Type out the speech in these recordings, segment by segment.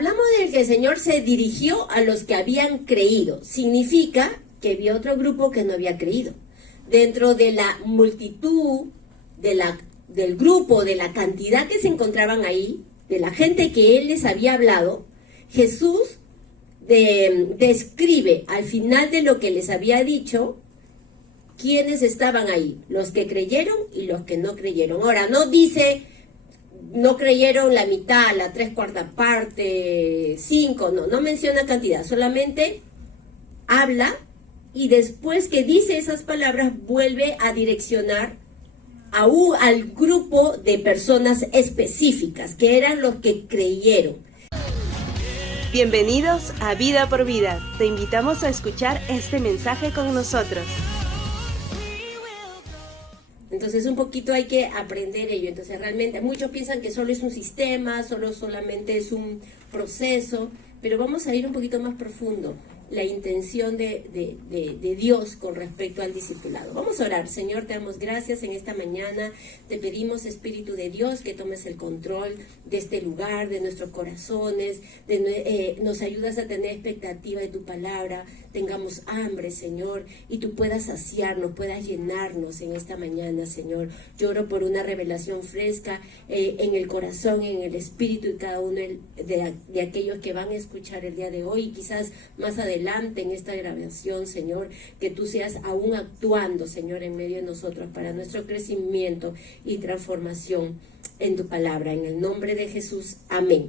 Hablamos de que el Señor se dirigió a los que habían creído. Significa que había otro grupo que no había creído. Dentro de la multitud, del grupo, de la cantidad que se encontraban ahí, de la gente que Él les había hablado, Jesús describe al final de lo que les había dicho, quiénes estaban ahí, los que creyeron y los que no creyeron. Ahora, no dice, no creyeron la mitad, la 3/4 parte, 5, no menciona cantidad, solamente habla y después que dice esas palabras vuelve a direccionar al grupo de personas específicas, que eran los que creyeron. Bienvenidos a Vida por Vida. Te invitamos a escuchar este mensaje con nosotros. Entonces un poquito hay que aprender ello. Entonces realmente muchos piensan que solo es un sistema, solamente es un proceso, pero vamos a ir un poquito más profundo. La intención de Dios con respecto al discipulado. Vamos a orar. Señor, te damos gracias en esta mañana. Te pedimos, Espíritu de Dios, que tomes el control de este lugar, de nuestros corazones, nos ayudas a tener expectativa de tu palabra, tengamos hambre, Señor, y tú puedas saciarnos, puedas llenarnos en esta mañana, Señor. Yo oro por una revelación fresca en el corazón, en el espíritu de cada uno de aquellos que van a escuchar el día de hoy, y quizás más adelante en esta grabación, Señor, que tú seas aún actuando, Señor, en medio de nosotros para nuestro crecimiento y transformación en tu palabra. En el nombre de Jesús, amén.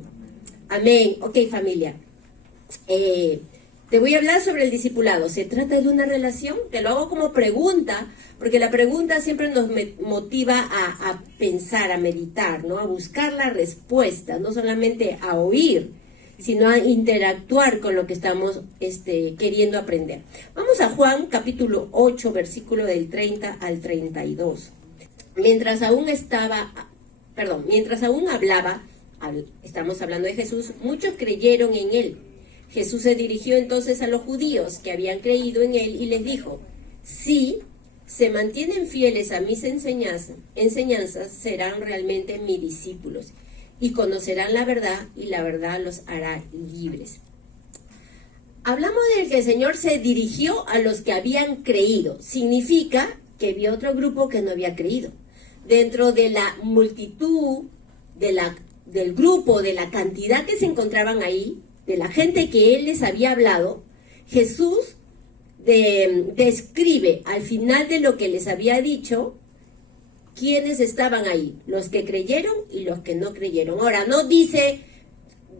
Amén. Ok, familia. Te voy a hablar sobre el discipulado. ¿Se trata de una relación? Te lo hago como pregunta, porque la pregunta siempre nos motiva a pensar, a meditar, ¿no? A buscar la respuesta, no solamente a oír, sino a interactuar con lo que estamos queriendo aprender. Vamos a Juan capítulo 8, versículo del 30 al 32. Mientras aún hablaba, estamos hablando de Jesús, muchos creyeron en Él. Jesús se dirigió entonces a los judíos que habían creído en Él y les dijo: si se mantienen fieles a mis enseñanzas, serán realmente mis discípulos y conocerán la verdad, y la verdad los hará libres. Hablamos de que el Señor se dirigió a los que habían creído. Significa que había otro grupo que no había creído. Dentro de la multitud, del grupo, de la cantidad que se encontraban ahí, de la gente que Él les había hablado, Jesús describe al final de lo que les había dicho, quiénes estaban ahí, los que creyeron y los que no creyeron. Ahora, no dice,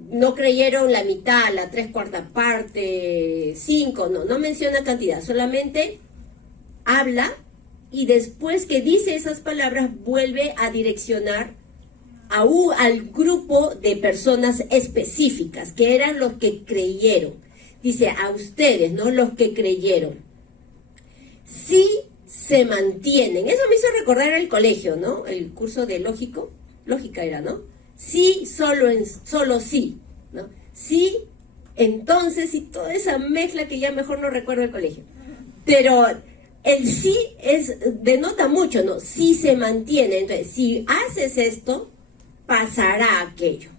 no creyeron la mitad, la 3/4 parte, 5, no menciona cantidad, solamente habla y después que dice esas palabras vuelve a direccionar al grupo de personas específicas, que eran los que creyeron. Dice, a ustedes, ¿no? Los que creyeron. Sí se mantienen. Eso me hizo recordar el colegio, ¿no? El curso de lógica era, ¿no? Sí, solo sí, ¿no? Sí, entonces, y toda esa mezcla que ya mejor no recuerdo el colegio. Pero el sí denota mucho, ¿no? Sí se mantiene. Entonces, si haces esto, pasará aquello.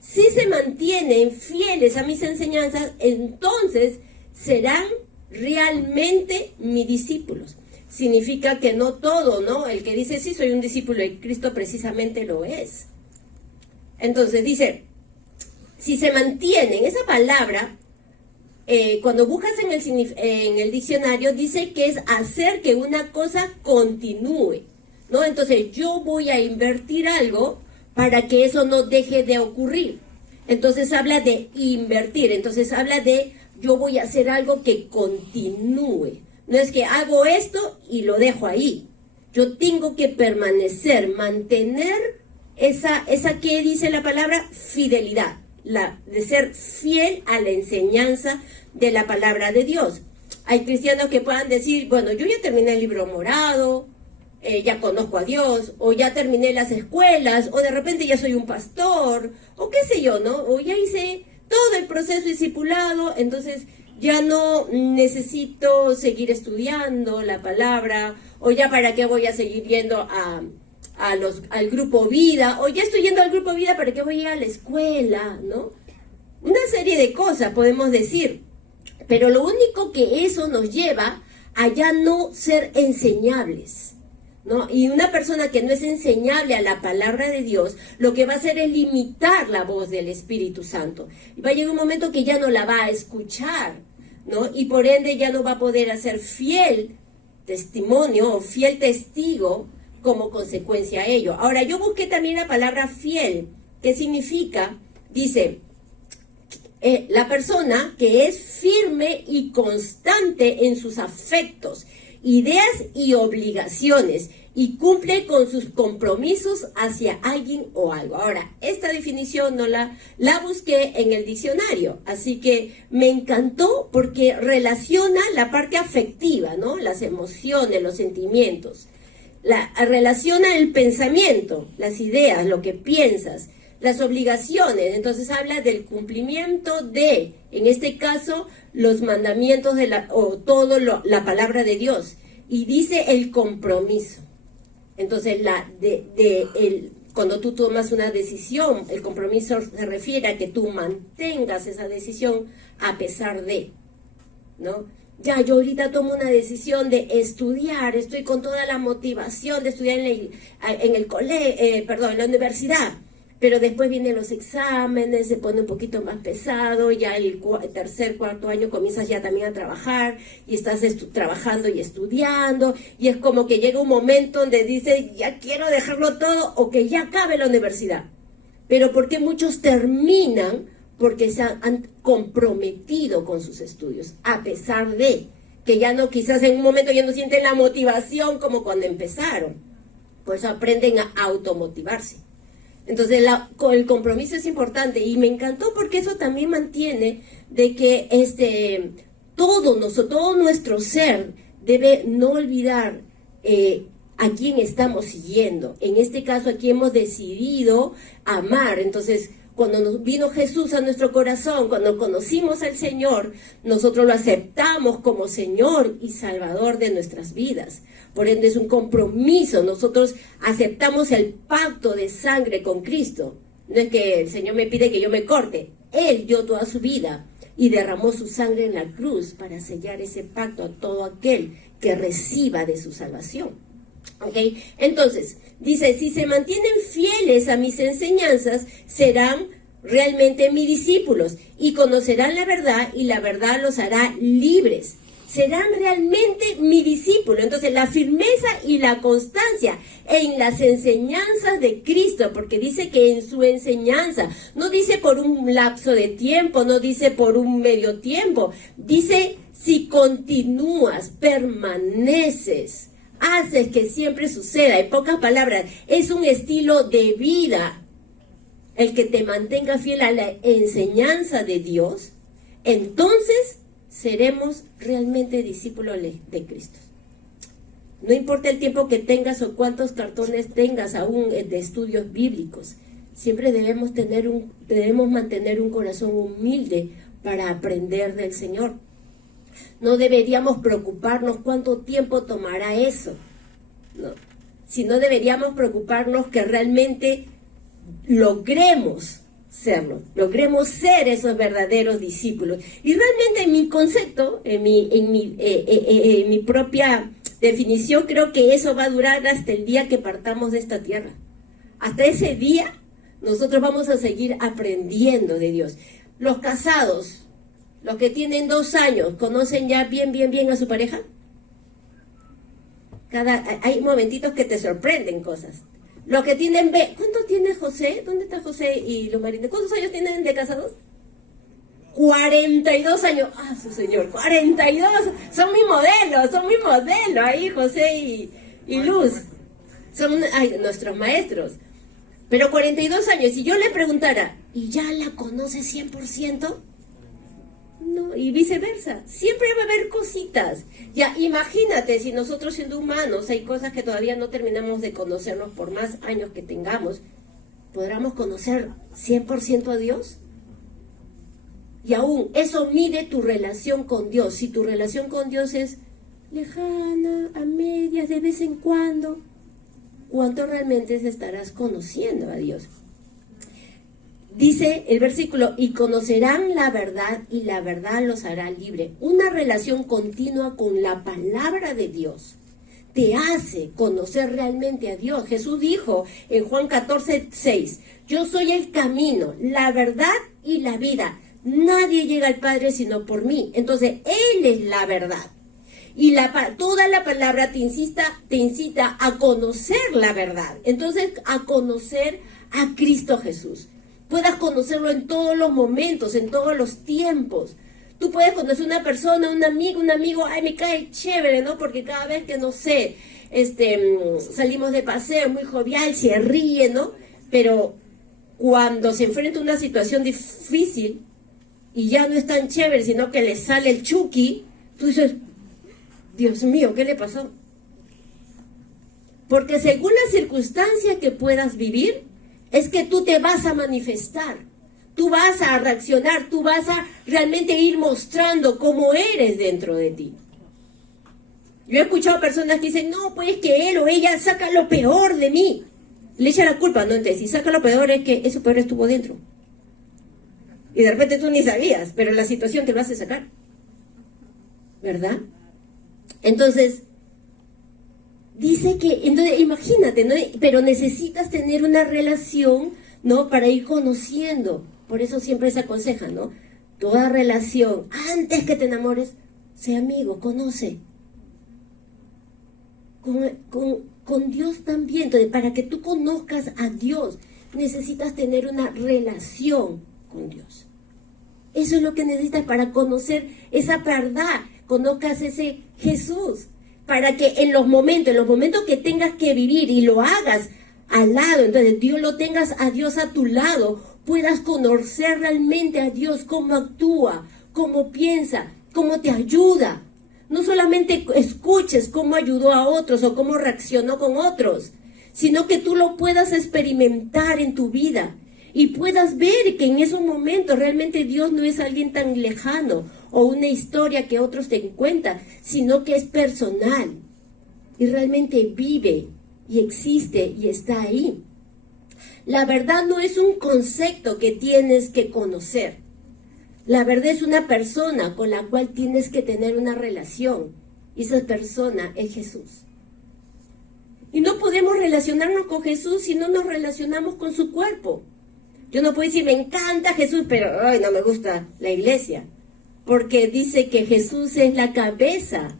Si se mantienen fieles a mis enseñanzas, entonces serán realmente mis discípulos. Significa que no todo, ¿no? El que dice, sí, soy un discípulo de Cristo, precisamente lo es. Entonces dice, si se mantienen, esa palabra, cuando buscas en el diccionario, dice que es hacer que una cosa continúe, ¿no? Entonces yo voy a invertir algo para que eso no deje de ocurrir. Entonces habla de invertir, entonces habla de yo voy a hacer algo que continúe. No es que hago esto y lo dejo ahí. Yo tengo que permanecer, mantener esa que dice la palabra fidelidad, de ser fiel a la enseñanza de la palabra de Dios. Hay cristianos que puedan decir, bueno, yo ya terminé el libro morado, ya conozco a Dios, o ya terminé las escuelas, o de repente ya soy un pastor, o qué sé yo, ¿no? O ya hice todo el proceso discipulado, entonces ya no necesito seguir estudiando la palabra, o ya para qué voy a seguir yendo al grupo vida, o ya estoy yendo al grupo vida, para qué voy a ir a la escuela, ¿no? una serie de cosas podemos decir, pero lo único que eso nos lleva a ya no ser enseñables, ¿no? Y una persona que no es enseñable a la palabra de Dios, lo que va a hacer es limitar la voz del Espíritu Santo. Y va a llegar un momento que ya no la va a escuchar, ¿no? Y por ende ya no va a poder hacer fiel testimonio o fiel testigo como consecuencia a ello. Ahora, yo busqué también la palabra fiel. ¿Qué significa? Dice, la persona que es firme y constante en sus afectos, ideas y obligaciones y cumple con sus compromisos hacia alguien o algo. Ahora, esta definición no la busqué en el diccionario, así que me encantó porque relaciona la parte afectiva, ¿no? Las emociones, los sentimientos. Relaciona el pensamiento, las ideas, lo que piensas, las obligaciones. Entonces habla del cumplimiento de, en este caso, los mandamientos o todo la palabra de Dios. Y dice el compromiso. Entonces, cuando tú tomas una decisión, el compromiso se refiere a que tú mantengas esa decisión a pesar de, ¿no? Ya, yo ahorita tomo una decisión de estudiar, estoy con toda la motivación de estudiar en la universidad, pero después vienen los exámenes, se pone un poquito más pesado, ya el tercer, cuarto año comienzas ya también a trabajar, y estás trabajando y estudiando, y es como que llega un momento donde dices, ya quiero dejarlo todo, o que ya acabe la universidad. Pero ¿por qué muchos terminan? Porque se han comprometido con sus estudios, a pesar de que ya no, quizás en un momento ya no sienten la motivación como cuando empezaron. Por eso aprenden a automotivarse. Entonces, el compromiso es importante y me encantó porque eso también mantiene de que todo nuestro ser debe no olvidar a quién estamos siguiendo. En este caso, aquí hemos decidido amar. Entonces, cuando nos vino Jesús a nuestro corazón, cuando conocimos al Señor, nosotros lo aceptamos como Señor y Salvador de nuestras vidas. Por ende es un compromiso, nosotros aceptamos el pacto de sangre con Cristo. No es que el Señor me pide que yo me corte, Él dio toda su vida y derramó su sangre en la cruz para sellar ese pacto a todo aquel que reciba de su salvación. ¿Ok? Entonces, dice, si se mantienen fieles a mis enseñanzas, serán realmente mis discípulos y conocerán la verdad y la verdad los hará libres. Serán realmente mi discípulo. Entonces, la firmeza y la constancia en las enseñanzas de Cristo, porque dice que en su enseñanza, no dice por un lapso de tiempo, no dice por un medio tiempo, dice si continúas, permaneces, haces que siempre suceda. En pocas palabras, es un estilo de vida el que te mantenga fiel a la enseñanza de Dios. Entonces seremos realmente discípulos de Cristo. No importa el tiempo que tengas o cuántos cartones tengas aún de estudios bíblicos, siempre debemos mantener un corazón humilde para aprender del Señor. No deberíamos preocuparnos cuánto tiempo tomará eso, ¿no? Sino deberíamos preocuparnos que realmente logremos serlo, logremos ser esos verdaderos discípulos. Y realmente en mi concepto, en mi propia definición, creo que eso va a durar hasta el día que partamos de esta tierra. Hasta ese día nosotros vamos a seguir aprendiendo de Dios. Los casados, los que tienen 2 años, ¿conocen ya bien a su pareja? Hay momentitos que te sorprenden cosas. Los que tienen ¿cuánto tiene José? ¿Dónde está José y los maridos? ¿Cuántos años tienen de casados? 42 años. ¡Ah, su señor! 42. Son mi modelo. Ahí José y Luz. Son nuestros maestros. Pero 42 años. Si yo le preguntara, ¿y ya la conoce 100%? No, y viceversa. Siempre va a haber cositas. Ya, imagínate, si nosotros siendo humanos hay cosas que todavía no terminamos de conocernos por más años que tengamos, ¿podremos conocer 100% a Dios? Y aún, eso mide tu relación con Dios. Si tu relación con Dios es lejana, a medias, de vez en cuando, ¿cuánto realmente estarás conociendo a Dios? Dice el versículo, y conocerán la verdad y la verdad los hará libre. Una relación continua con la palabra de Dios te hace conocer realmente a Dios. Jesús dijo en Juan 14:6, yo soy el camino, la verdad y la vida. Nadie llega al Padre sino por mí. Entonces, Él es la verdad. Y toda la palabra te incita a conocer la verdad. Entonces, a conocer a Cristo Jesús. Puedas conocerlo en todos los momentos, en todos los tiempos. Tú puedes conocer una persona, un amigo, ay, me cae chévere, ¿no? Porque cada vez que, no sé, salimos de paseo, muy jovial, se ríe, ¿no? Pero cuando se enfrenta a una situación difícil y ya no es tan chévere, sino que le sale el Chucky, tú dices, Dios mío, ¿qué le pasó? Porque según la circunstancia que puedas vivir, es que tú te vas a manifestar, tú vas a reaccionar, tú vas a realmente ir mostrando cómo eres dentro de ti. Yo he escuchado personas que dicen, no, pues que él o ella saca lo peor de mí. Le echa la culpa, ¿no? Entonces, si saca lo peor es que eso peor estuvo dentro. Y de repente tú ni sabías, pero la situación te lo hace sacar. ¿Verdad? Entonces, dice que, entonces, imagínate, ¿no? Pero necesitas tener una relación, ¿no? Para ir conociendo. Por eso siempre se aconseja, ¿no? Toda relación, antes que te enamores, sé amigo, conoce. Con Dios también. Entonces, para que tú conozcas a Dios, necesitas tener una relación con Dios. Eso es lo que necesitas para conocer esa verdad, conozcas ese Jesús. Para que en los momentos que tengas que vivir y lo hagas al lado, entonces Dios lo tengas a Dios a tu lado, puedas conocer realmente a Dios, cómo actúa, cómo piensa, cómo te ayuda. No solamente escuches cómo ayudó a otros o cómo reaccionó con otros, sino que tú lo puedas experimentar en tu vida y puedas ver que en esos momentos realmente Dios no es alguien tan lejano o una historia que otros te cuentan, sino que es personal y realmente vive y existe y está ahí. La verdad no es un concepto que tienes que conocer. La verdad es una persona con la cual tienes que tener una relación. Y esa persona es Jesús. Y no podemos relacionarnos con Jesús si no nos relacionamos con su cuerpo. Yo no puedo decir, me encanta Jesús, pero ay, no me gusta la iglesia. Porque dice que Jesús es la cabeza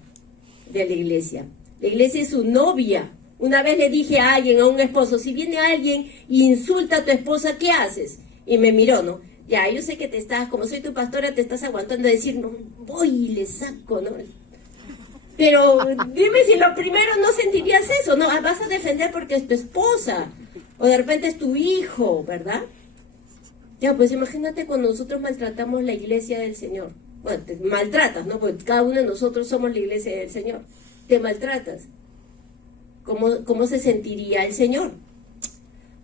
de la iglesia. La iglesia es su novia. Una vez le dije a alguien, a un esposo, si viene alguien y insulta a tu esposa, ¿qué haces? Y me miró, ¿no? Ya, yo sé que te estás, como soy tu pastora, te estás aguantando a decir, no, voy y le saco, ¿no? Pero dime si lo primero no sentirías eso, ¿no? Vas a defender porque es tu esposa, o de repente es tu hijo, ¿verdad? Ya, pues imagínate cuando nosotros maltratamos la iglesia del Señor. Bueno, te maltratas, ¿no? Porque cada uno de nosotros somos la iglesia del Señor. Te maltratas. ¿Cómo se sentiría el Señor?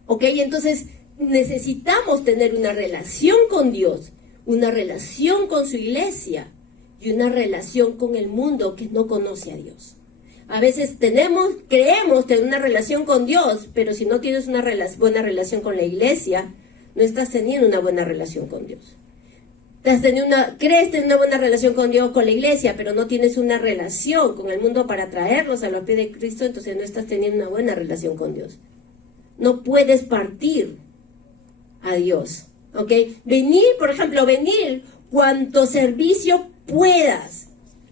¿Ok? Entonces necesitamos tener una relación con Dios, una relación con su iglesia y una relación con el mundo que no conoce a Dios. A veces creemos tener una relación con Dios, pero si no tienes una buena relación con la iglesia, no estás teniendo una buena relación con Dios. Crees tener una buena relación con Dios, con la iglesia, pero no tienes una relación con el mundo para traerlos a los pies de Cristo, entonces no estás teniendo una buena relación con Dios. No puedes partir a Dios, ¿ok? Venir cuanto servicio puedas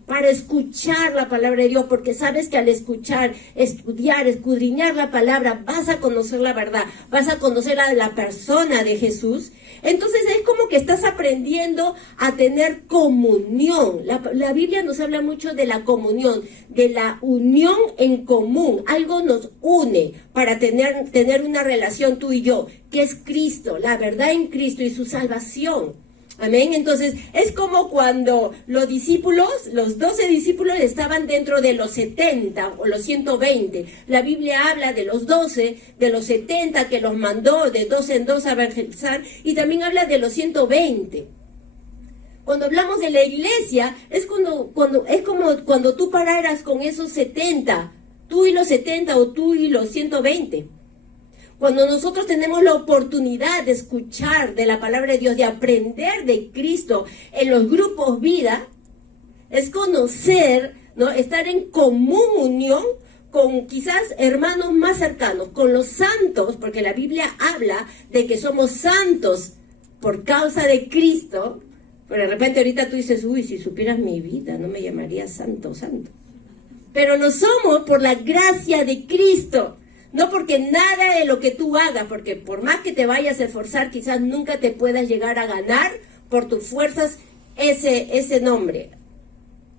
para escuchar la palabra de Dios, porque sabes que al escuchar, estudiar, escudriñar la palabra, vas a conocer la verdad, vas a conocer a la persona de Jesús. Entonces es como que estás aprendiendo a tener comunión. La Biblia nos habla mucho de la comunión, de la unión en común. Algo nos une para tener una relación tú y yo, que es Cristo, la verdad en Cristo y su salvación. Amén. Entonces es como cuando los 12 discípulos estaban dentro de los 70 o los 120. La Biblia habla de los 12, de los 70 que los mandó de dos en dos a evangelizar, y también habla de los 120. Cuando hablamos de la iglesia, es como cuando tú pararas con esos 70, tú y los 70 o tú y los 120. Cuando nosotros tenemos la oportunidad de escuchar de la palabra de Dios, de aprender de Cristo en los grupos vida, es conocer, ¿no? Estar en común unión con quizás hermanos más cercanos, con los santos, porque la Biblia habla de que somos santos por causa de Cristo. Pero de repente ahorita tú dices, uy, si supieras mi vida, no me llamaría santo. Pero lo somos por la gracia de Cristo. No porque nada de lo que tú hagas, porque por más que te vayas a esforzar, quizás nunca te puedas llegar a ganar por tus fuerzas ese nombre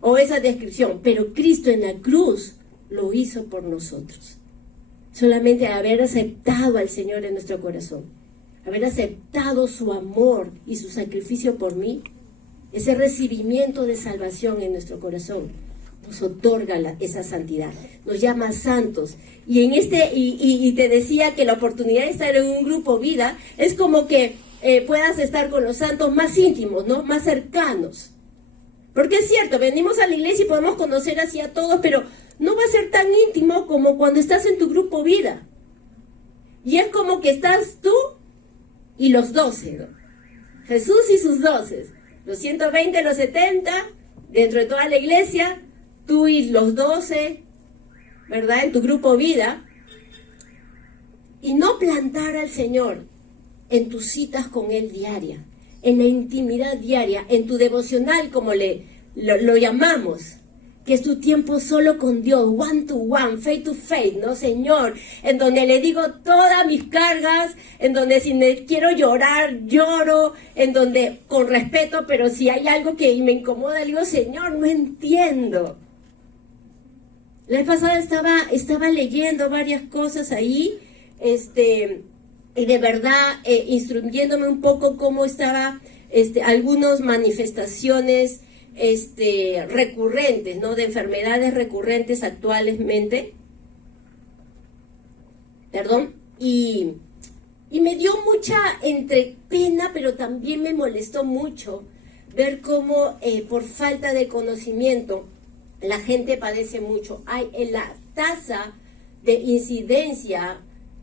o esa descripción. Pero Cristo en la cruz lo hizo por nosotros. Solamente haber aceptado al Señor en nuestro corazón, haber aceptado su amor y su sacrificio por mí, ese recibimiento de salvación en nuestro corazón nos otorga esa santidad, nos llama santos. Y y te decía que la oportunidad de estar en un grupo vida es como que puedas estar con los santos más íntimos, ¿no? Más cercanos. Porque es cierto, venimos a la iglesia y podemos conocer así a todos, pero no va a ser tan íntimo como cuando estás en tu grupo vida. Y es como que estás tú y los 12, ¿no? Jesús y sus 12, los 120, los 70, dentro de toda la iglesia, tú y los 12, ¿verdad? En tu grupo vida. Y no plantar al Señor en tus citas con Él diaria, en la intimidad diaria, en tu devocional, como lo llamamos, que es tu tiempo solo con Dios, one to one, face to face, ¿no, Señor? En donde le digo todas mis cargas, en donde si quiero llorar, lloro, en donde con respeto, pero si hay algo que me incomoda, le digo, Señor, no entiendo. La vez pasada estaba leyendo varias cosas ahí, y de verdad instruyéndome un poco cómo estaba algunas manifestaciones recurrentes, ¿no? De enfermedades recurrentes actualmente. Perdón. Y me dio mucha entre pena, pero también me molestó mucho ver cómo por falta de conocimiento la gente padece mucho. Hay la tasa de incidencia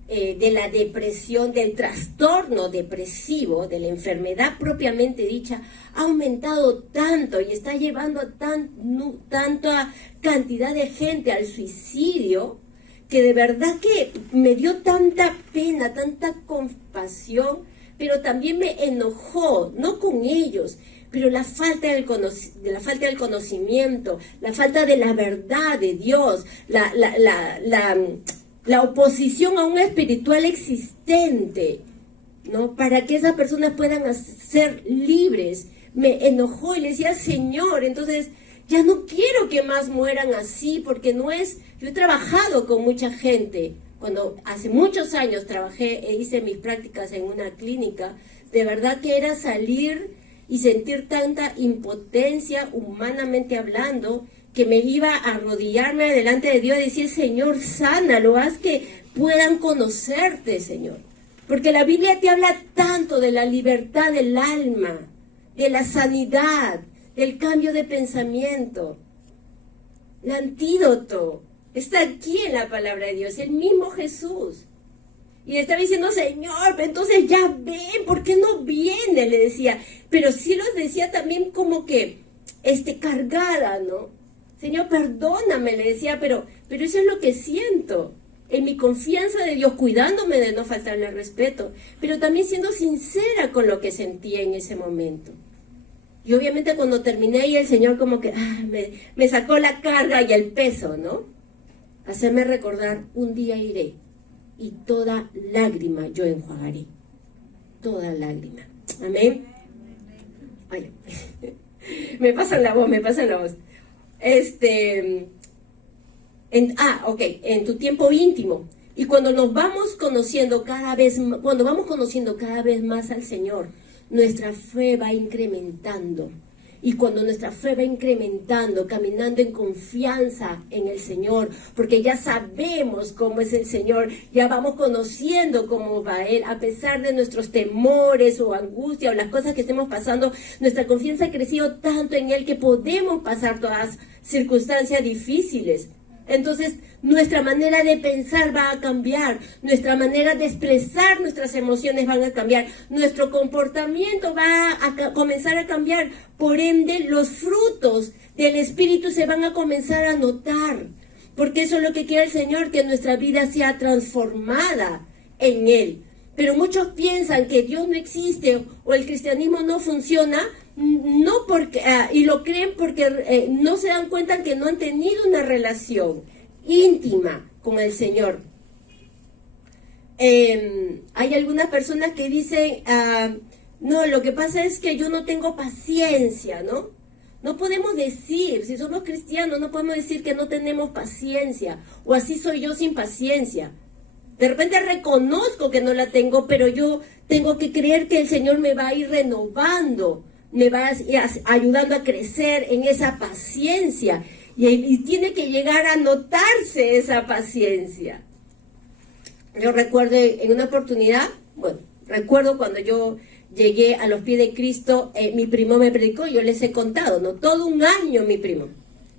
de la depresión, del trastorno depresivo, de la enfermedad propiamente dicha, ha aumentado tanto y está llevando a tanta cantidad de gente al suicidio, que de verdad que me dio tanta pena, tanta compasión, pero también me enojó, no con ellos, pero la falta del conocimiento, la falta de la verdad de Dios, la oposición a un espiritual existente, ¿no? Para que esas personas puedan ser libres. Me enojó y le decía, Señor, entonces ya no quiero que más mueran así, porque no es... Yo he trabajado con mucha gente. Cuando hace muchos años trabajé e hice mis prácticas en una clínica, de verdad que era salir y sentir tanta impotencia humanamente hablando, que me iba a arrodillarme delante de Dios y decir, Señor, sánalo, haz que puedan conocerte, Señor. Porque la Biblia te habla tanto de la libertad del alma, de la sanidad, del cambio de pensamiento. El antídoto está aquí en la palabra de Dios, el mismo Jesús. Y le estaba diciendo, Señor, entonces ya ven, ¿por qué no viene? Le decía, pero sí los decía también como que, cargada, ¿no? Señor, perdóname, le decía, pero eso es lo que siento. En mi confianza de Dios, cuidándome de no faltarle al respeto, pero también siendo sincera con lo que sentía en ese momento. Y obviamente cuando terminé y el Señor como que me sacó la carga y el peso, ¿no? Hacerme recordar, un día iré y toda lágrima yo enjuagaré. Toda lágrima. Amén. Ay, me pasan la voz. En tu tiempo íntimo. Y cuando nos vamos conociendo cada vez más al Señor, nuestra fe va incrementando. Y cuando nuestra fe va incrementando, caminando en confianza en el Señor, porque ya sabemos cómo es el Señor, ya vamos conociendo cómo va Él, a pesar de nuestros temores o angustia o las cosas que estemos pasando, nuestra confianza ha crecido tanto en Él que podemos pasar todas circunstancias difíciles. entonces nuestra manera de pensar va a cambiar, nuestra manera de expresar nuestras emociones van a cambiar, nuestro comportamiento va a comenzar a cambiar, por ende los frutos del Espíritu se van a comenzar a notar, porque eso es lo que quiere el Señor, que nuestra vida sea transformada en Él. Pero muchos piensan que Dios no existe o el cristianismo no funciona, no porque y lo creen porque no se dan cuenta que no han tenido una relación íntima con el Señor. Hay algunas personas que dicen, no, lo que pasa es que yo no tengo paciencia, ¿no? No podemos decir, si somos cristianos, no podemos decir que no tenemos paciencia, o así soy yo sin paciencia. De repente reconozco que no la tengo, pero yo tengo que creer que el Señor me va a ir renovando, me va a ir ayudando a crecer en esa paciencia. Y tiene que llegar a notarse esa paciencia. Yo recuerdo en una oportunidad, recuerdo cuando yo llegué a los pies de Cristo, mi primo me predicó, yo les he contado, ¿no? Todo un año mi primo,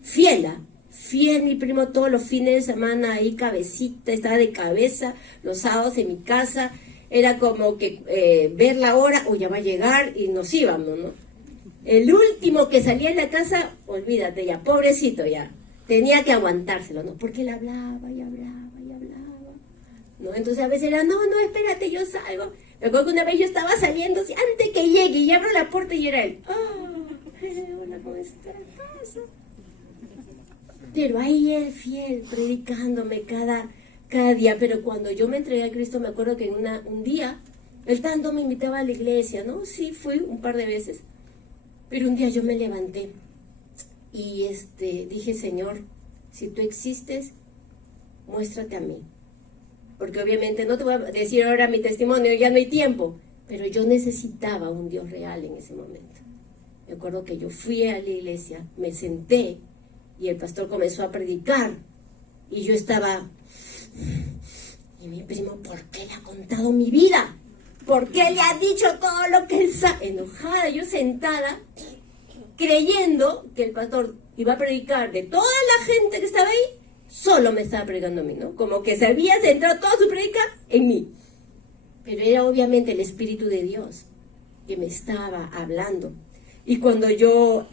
fiel mi primo, todos los fines de semana ahí cabecita, estaba de cabeza, los sábados en mi casa, era como que ver la hora, ya va a llegar y nos íbamos, ¿no? El último que salía en la casa, olvídate ya, pobrecito ya, tenía que aguantárselo, ¿no? Porque él hablaba y hablaba y hablaba, ¿no? Entonces a veces era, no, espérate, yo salgo. Me acuerdo que una vez yo estaba saliendo, antes que llegue, y abro la puerta y era él. Hola, ¿cómo estás? Pero ahí él fiel, predicándome cada día. Pero cuando yo me entregué a Cristo, me acuerdo que un día, él tanto me invitaba a la iglesia, ¿no? Sí, fui un par de veces. Pero un día yo me levanté y dije, Señor, si tú existes, muéstrate a mí. Porque obviamente no te voy a decir ahora mi testimonio, ya no hay tiempo, pero yo necesitaba un Dios real en ese momento. Me acuerdo que yo fui a la iglesia, me senté y el pastor comenzó a predicar y yo estaba, y mi primo, ¿por qué le ha contado mi vida? ¿Por qué le ha dicho todo lo que él sabe? Enojada, yo sentada, creyendo que el pastor iba a predicar de toda la gente que estaba ahí, solo me estaba predicando a mí, ¿no? Como que se había centrado toda su predica en mí. Pero era obviamente el Espíritu de Dios que me estaba hablando. Y cuando yo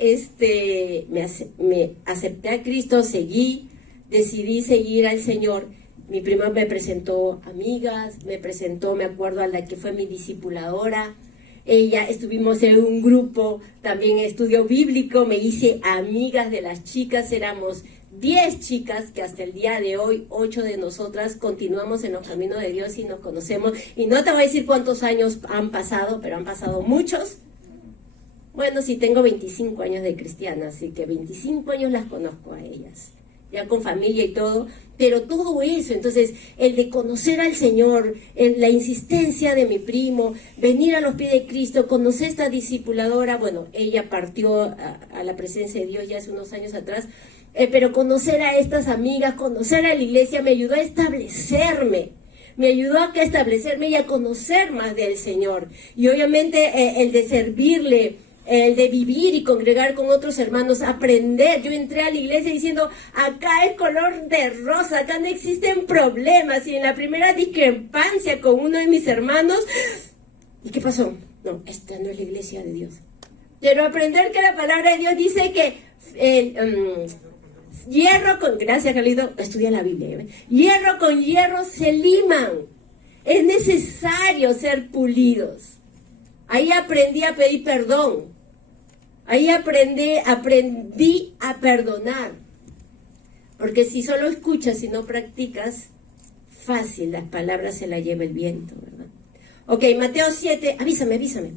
me acepté a Cristo, decidí seguir al Señor, mi prima me presentó amigas, me acuerdo a la que fue mi discipuladora. Estuvimos en un grupo, también estudio bíblico, me hice amigas de las chicas, éramos 10 chicas que hasta el día de hoy, 8 de nosotras continuamos en los caminos de Dios y nos conocemos. Y no te voy a decir cuántos años han pasado, pero han pasado muchos. Bueno, sí, tengo 25 años de cristiana, así que 25 años las conozco a ellas, ya con familia y todo, pero todo eso, entonces, el de conocer al Señor, la insistencia de mi primo, venir a los pies de Cristo, conocer esta discipuladora, bueno, ella partió a la presencia de Dios ya hace unos años atrás, pero conocer a estas amigas, conocer a la iglesia, me ayudó a establecerme. Me ayudó a establecerme y a conocer más del Señor. Y obviamente el de servirle, el de vivir y congregar con otros hermanos, aprender. Yo entré a la iglesia diciendo, acá es color de rosa, acá no existen problemas. Y en la primera discrepancia con uno de mis hermanos, ¿y qué pasó? No, esta no es la iglesia de Dios. Pero aprender que la palabra de Dios dice que gracias Carlito, estudia la Biblia, ¿eh? Hierro con hierro se liman. Es necesario ser pulidos. Ahí aprendí a pedir perdón. Ahí aprendí a perdonar. Porque si solo escuchas y no practicas, fácil, las palabras se las lleva el viento, ¿verdad? Ok, Mateo 7, avísame.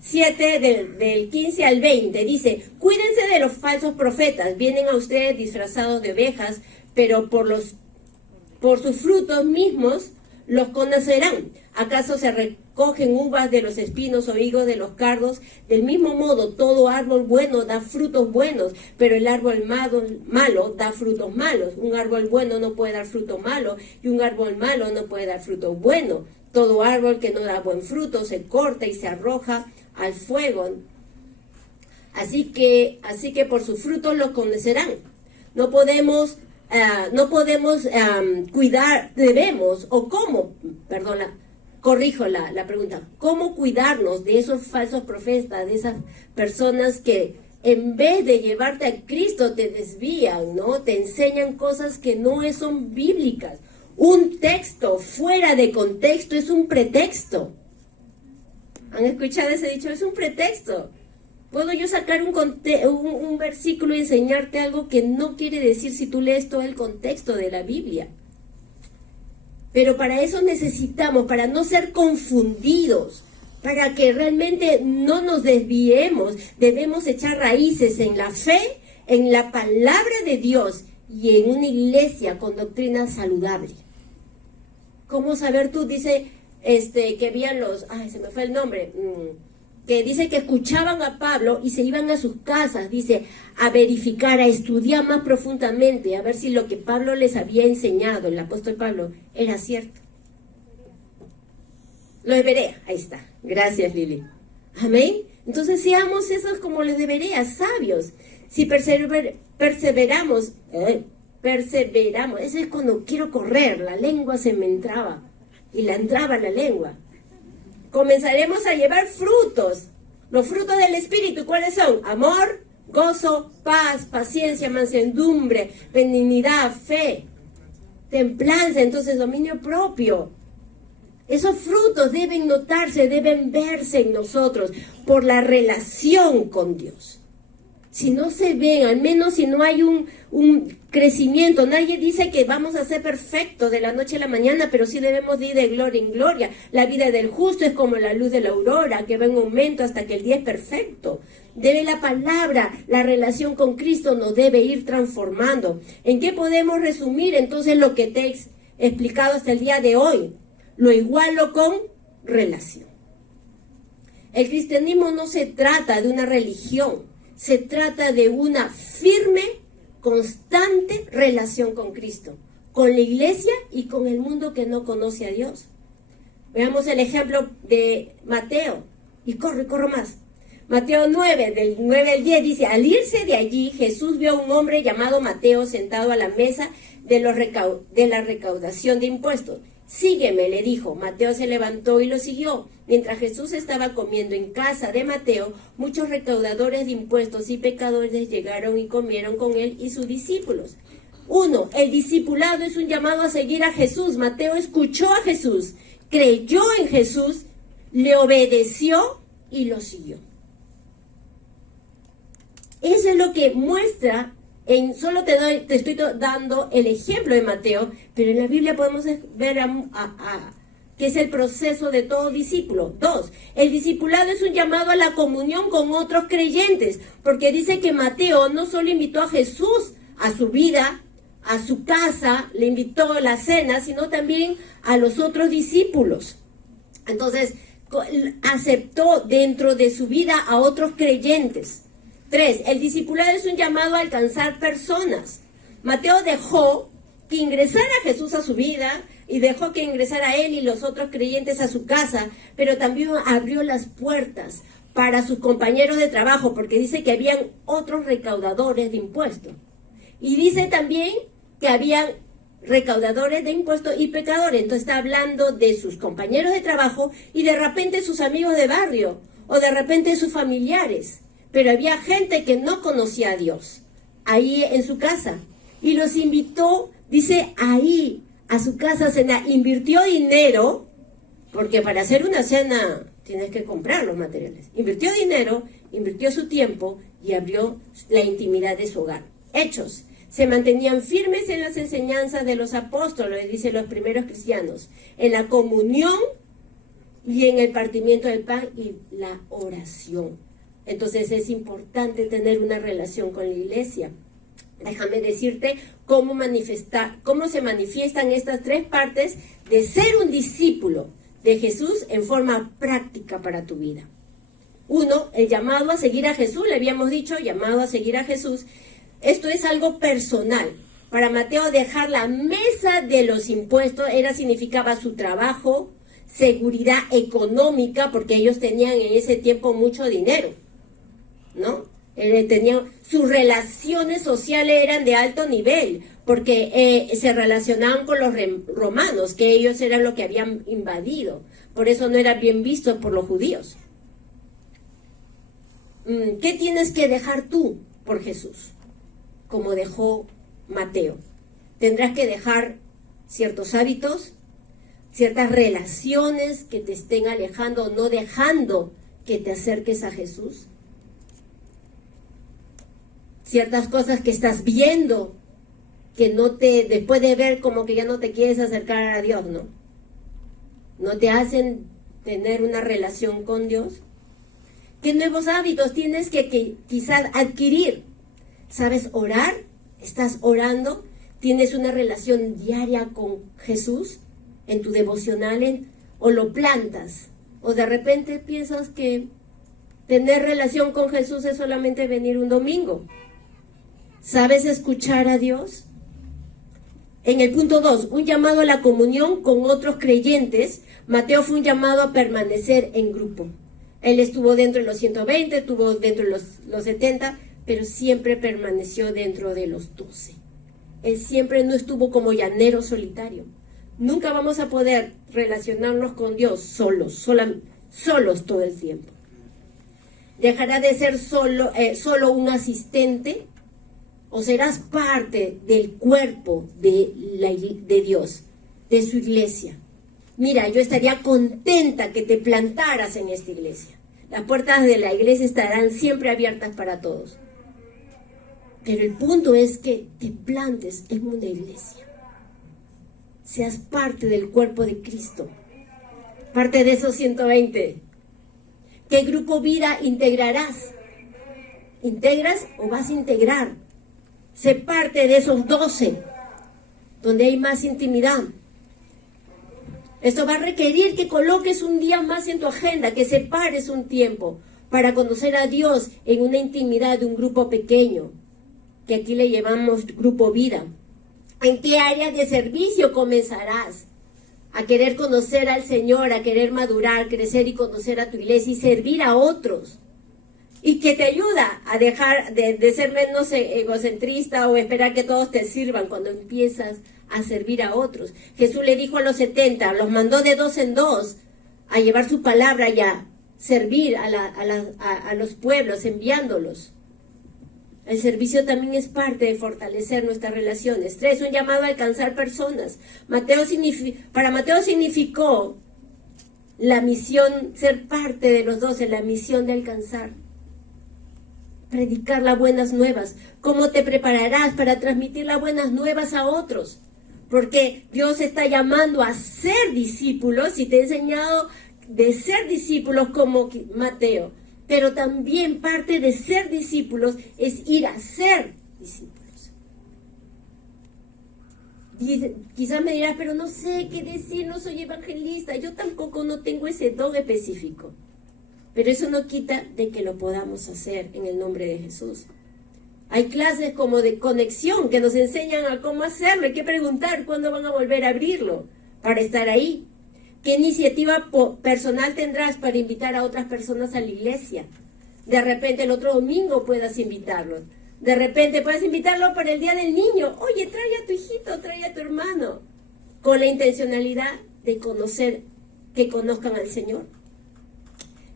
7 del 15 al 20, dice, cuídense de los falsos profetas, vienen a ustedes disfrazados de ovejas, pero por sus frutos mismos los conocerán. ¿Acaso se recogen uvas de los espinos o higos de los cardos? Del mismo modo, todo árbol bueno da frutos buenos, pero el árbol malo da frutos malos. Un árbol bueno no puede dar fruto malo, y un árbol malo no puede dar fruto bueno. Todo árbol que no da buen fruto se corta y se arroja al fuego. Así que por sus frutos los conocerán. No podemos no podemos cuidar, debemos, o cómo, perdona, corrijo la pregunta, ¿cómo cuidarnos de esos falsos profetas, de esas personas que en vez de llevarte a Cristo te desvían, ¿no? Te enseñan cosas que no son bíblicas. Un texto fuera de contexto es un pretexto. ¿Han escuchado ese dicho? Es un pretexto. ¿Puedo yo sacar un versículo y enseñarte algo que no quiere decir si tú lees todo el contexto de la Biblia? Pero para eso necesitamos, para no ser confundidos, para que realmente no nos desviemos, debemos echar raíces en la fe, en la palabra de Dios y en una iglesia con doctrina saludable. ¿Cómo saber tú? Dice que habían se me fue el nombre, que dice que escuchaban a Pablo y se iban a sus casas, dice, a verificar, a estudiar más profundamente, a ver si lo que Pablo les había enseñado, el apóstol Pablo, era cierto. Lo de Berea, ahí está. Gracias, Lili. Amén. Entonces seamos esos como los de Berea, sabios. Si perseveramos, eso es cuando quiero correr, la lengua se me entraba y la entraba la lengua. Comenzaremos a llevar frutos, los frutos del Espíritu. ¿Cuáles son? Amor, gozo, paz, paciencia, mansedumbre, benignidad, fe, templanza, entonces dominio propio. Esos frutos deben notarse, deben verse en nosotros por la relación con Dios. Si no se ven, al menos si no hay un crecimiento, nadie dice que vamos a ser perfectos de la noche a la mañana, pero sí debemos ir de gloria en gloria. La vida del justo es como la luz de la aurora, que va en aumento hasta que el día es perfecto. Debe la palabra, la relación con Cristo nos debe ir transformando. ¿En qué podemos resumir entonces lo que te he explicado hasta el día de hoy? Lo igualo con relación. El cristianismo no se trata de una religión, se trata de una firme, constante relación con Cristo, con la iglesia y con el mundo que no conoce a Dios. Veamos el ejemplo de Mateo, y corro más. Mateo 9, del 9 al 10 dice, al irse de allí, Jesús vio a un hombre llamado Mateo sentado a la mesa de la recaudación de impuestos. Sígueme, le dijo. Mateo se levantó y lo siguió. Mientras Jesús estaba comiendo en casa de Mateo, muchos recaudadores de impuestos y pecadores llegaron y comieron con él y sus discípulos. 1. El discipulado es un llamado a seguir a Jesús. Mateo escuchó a Jesús, creyó en Jesús, le obedeció y lo siguió. Eso es lo que muestra. Solo te estoy dando el ejemplo de Mateo, pero en la Biblia podemos ver que es el proceso de todo discípulo. 2. El discipulado es un llamado a la comunión con otros creyentes, porque dice que Mateo no solo invitó a Jesús a su vida, a su casa, le invitó a la cena, sino también a los otros discípulos. Entonces, aceptó dentro de su vida a otros creyentes. 3. El discipulado es un llamado a alcanzar personas. Mateo dejó que ingresara Jesús a su vida y dejó que ingresara él y los otros creyentes a su casa, pero también abrió las puertas para sus compañeros de trabajo, porque dice que habían otros recaudadores de impuestos. Y dice también que habían recaudadores de impuestos y pecadores. Entonces está hablando de sus compañeros de trabajo y de repente sus amigos de barrio o de repente sus familiares. Pero había gente que no conocía a Dios, ahí en su casa. Y los invitó, dice, ahí, a su casa a cenar. Invirtió dinero, porque para hacer una cena tienes que comprar los materiales. Invirtió dinero, invirtió su tiempo y abrió la intimidad de su hogar. Hechos. Se mantenían firmes en las enseñanzas de los apóstoles, dicen los primeros cristianos, en la comunión y en el partimiento del pan y la oración. Entonces es importante tener una relación con la iglesia. Déjame decirte cómo se manifiestan estas tres partes de ser un discípulo de Jesús en forma práctica para tu vida. 1, el llamado a seguir a Jesús, le habíamos dicho, llamado a seguir a Jesús. Esto es algo personal. Para Mateo, dejar la mesa de los impuestos significaba su trabajo, seguridad económica, porque ellos tenían en ese tiempo mucho dinero, ¿no? Sus relaciones sociales eran de alto nivel, porque se relacionaban con los romanos, que ellos eran los que habían invadido. Por eso no eran bien vistos por los judíos. ¿Qué tienes que dejar tú por Jesús? Como dejó Mateo. Tendrás que dejar ciertos hábitos, ciertas relaciones que te estén alejando o no dejando que te acerques a Jesús. Ciertas cosas que estás viendo que después de ver como que ya no te quieres acercar a Dios, ¿no? No te hacen tener una relación con Dios. ¿Qué nuevos hábitos tienes que quizás adquirir? ¿Sabes orar? ¿Estás orando? ¿Tienes una relación diaria con Jesús en tu devocional o lo plantas? ¿O de repente piensas que tener relación con Jesús es solamente venir un domingo? ¿Sabes escuchar a Dios? En el punto 2, un llamado a la comunión con otros creyentes. Mateo fue un llamado a permanecer en grupo. Él estuvo dentro de los 120, estuvo dentro de los 70, pero siempre permaneció dentro de los 12. Él siempre no estuvo como llanero solitario. Nunca vamos a poder relacionarnos con Dios solos todo el tiempo. Dejará de ser solo un asistente, o serás parte del cuerpo de Dios, de su iglesia. Mira, yo estaría contenta que te plantaras en esta iglesia. Las puertas de la iglesia estarán siempre abiertas para todos. Pero el punto es que te plantes en una iglesia. Seas parte del cuerpo de Cristo. Parte de esos 120. ¿Qué grupo vida integrarás? ¿Integras o vas a integrar? Sé parte de esos 12, donde hay más intimidad. Esto va a requerir que coloques un día más en tu agenda, que separes un tiempo para conocer a Dios en una intimidad de un grupo pequeño, que aquí le llamamos grupo vida. ¿En qué área de servicio comenzarás a querer conocer al Señor, a querer madurar, crecer y conocer a tu iglesia y servir a otros? Y que te ayuda a dejar de ser menos egocentrista o esperar que todos te sirvan cuando empiezas a servir a otros. Jesús le dijo a los 70, los mandó de 2 en 2 a llevar su palabra y a servir a los pueblos, enviándolos. El servicio también es parte de fortalecer nuestras relaciones. 3, un llamado a alcanzar personas. Para Mateo significó la misión, ser parte de los 12, la misión de alcanzar. Predicar las buenas nuevas. ¿Cómo te prepararás para transmitir las buenas nuevas a otros? Porque Dios está llamando a ser discípulos y te he enseñado de ser discípulos como Mateo. Pero también parte de ser discípulos es ir a ser discípulos. Quizás me dirás, pero no sé qué decir, no soy evangelista. Yo tampoco no tengo ese don específico. Pero eso no quita de que lo podamos hacer en el nombre de Jesús. Hay clases como de conexión que nos enseñan a cómo hacerlo. Hay que preguntar cuándo van a volver a abrirlo para estar ahí. ¿Qué iniciativa personal tendrás para invitar a otras personas a la iglesia? De repente el otro domingo puedas invitarlos. De repente puedes invitarlo para el Día del Niño. Oye, trae a tu hijito, trae a tu hermano. Con la intencionalidad de que conozcan al Señor.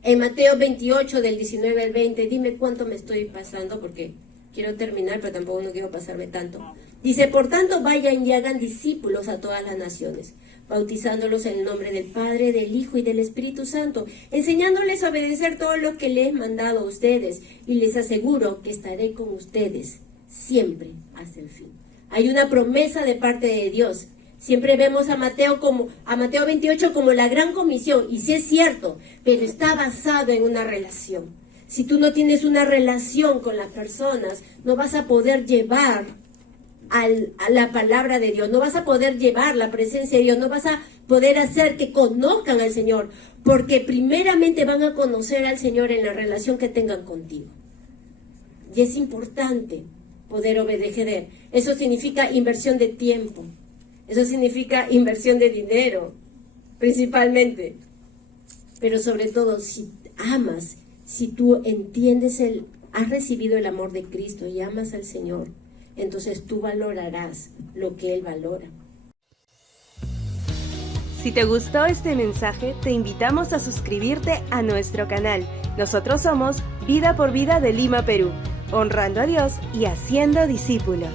En Mateo 28, del 19 al 20, dime cuánto me estoy pasando, porque quiero terminar, pero tampoco no quiero pasarme tanto. Dice, por tanto, vayan y hagan discípulos a todas las naciones, bautizándolos en el nombre del Padre, del Hijo y del Espíritu Santo, enseñándoles a obedecer todo lo que les he mandado a ustedes, y les aseguro que estaré con ustedes siempre hasta el fin. Hay una promesa de parte de Dios. Siempre vemos a Mateo 28 como la gran comisión, y sí es cierto, pero está basado en una relación. Si tú no tienes una relación con las personas, no vas a poder llevar a la palabra de Dios, no vas a poder llevar la presencia de Dios, no vas a poder hacer que conozcan al Señor, porque primeramente van a conocer al Señor en la relación que tengan contigo. Y es importante poder obedecer. Eso significa inversión de tiempo. Eso significa inversión de dinero, principalmente. Pero sobre todo, si amas, si tú entiendes has recibido el amor de Cristo y amas al Señor, entonces tú valorarás lo que Él valora. Si te gustó este mensaje, te invitamos a suscribirte a nuestro canal. Nosotros somos Vida por Vida de Lima, Perú, honrando a Dios y haciendo discípulos.